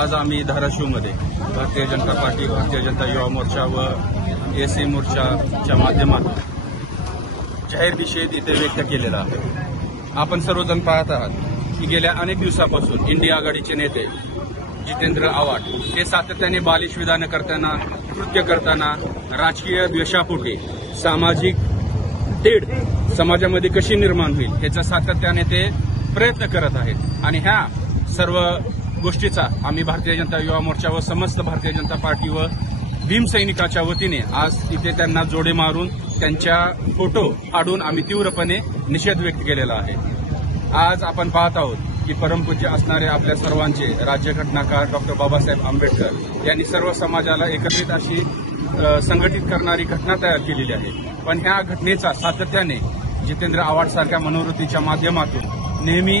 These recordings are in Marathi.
आज आम्ही धाराशिवमध्ये भारतीय जनता पार्टी, भारतीय जनता युवा मोर्चा व एसी मोर्चाच्या माध्यमातून जाहीर निषेध इथे व्यक्त केलेला आहे। आपण सर्वजण पाहत आहात की गेल्या अनेक दिवसापासून इंडिया आघाडीचे नेते जितेंद्र आव्हाड हे सातत्याने बालिश विधानं करताना, कृत्य करताना, राजकीय द्वेषापोटी सामाजिक तेढ समाजामध्ये कशी निर्माण होईल ह्याचा सातत्याने ते प्रयत्न करत आहेत। आणि ह्या सर्व गोष्टीचा आम्ही भारतीय जनता युवा मोर्चा व समस्त भारतीय जनता पार्टी व भीमसैनिकाच्या वतीने आज इथे त्यांना जोडे मारून त्यांच्या फोटो फाडून आम्ही तीव्रपणे निषेध व्यक्त केलेला आहे। आज आपण पाहत आहोत की परमपूज्य असणारे आपल्या सर्वांचे राज्यघटनाकार डॉक्टर बाबासाहेब आंबेडकर यांनी सर्व समाजाला एकत्रित अशी संघटित करणारी घटना तयार केलेली आहे। पण ह्या घटनेचा सातत्याने जितेंद्र आव्हाड सारख्या मनोवृत्तीच्या माध्यमातून नेहमी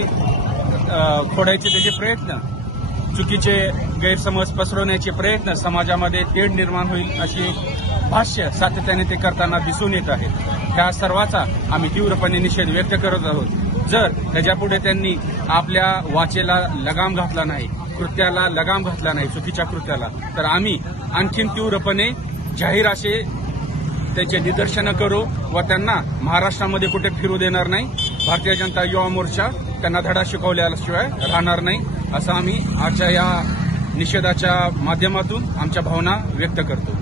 खोडायचे त्याचे प्रयत्न, चुकीचे गैरसमज पसरवण्याचे प्रयत्न, समाजामध्ये तेढ निर्माण होईल अशी भाष्य सातत्याने ते करताना दिसून येत आहेत। ह्या सर्वाचा आम्ही तीव्रपणे निषेध व्यक्त करत आहोत। जर त्याच्यापुढे त्यांनी आपल्या वाचेला लगाम घातला नाही, कृत्याला लगाम घातला नाही, चुकीच्या कृत्याला, तर आम्ही आणखीन तीव्रपणे जाहीर असे त्याचे निदर्शनं करू व त्यांना महाराष्ट्रामध्ये कुठे फिरू देणार नाही। भारतीय जनता युवा मोर्चा त्यांना धडा शिकवल्याशिवाय राहणार नाही, असं आम्ही आजच्या या निषेधाच्या माध्यमातून आमच्या भावना व्यक्त करतो।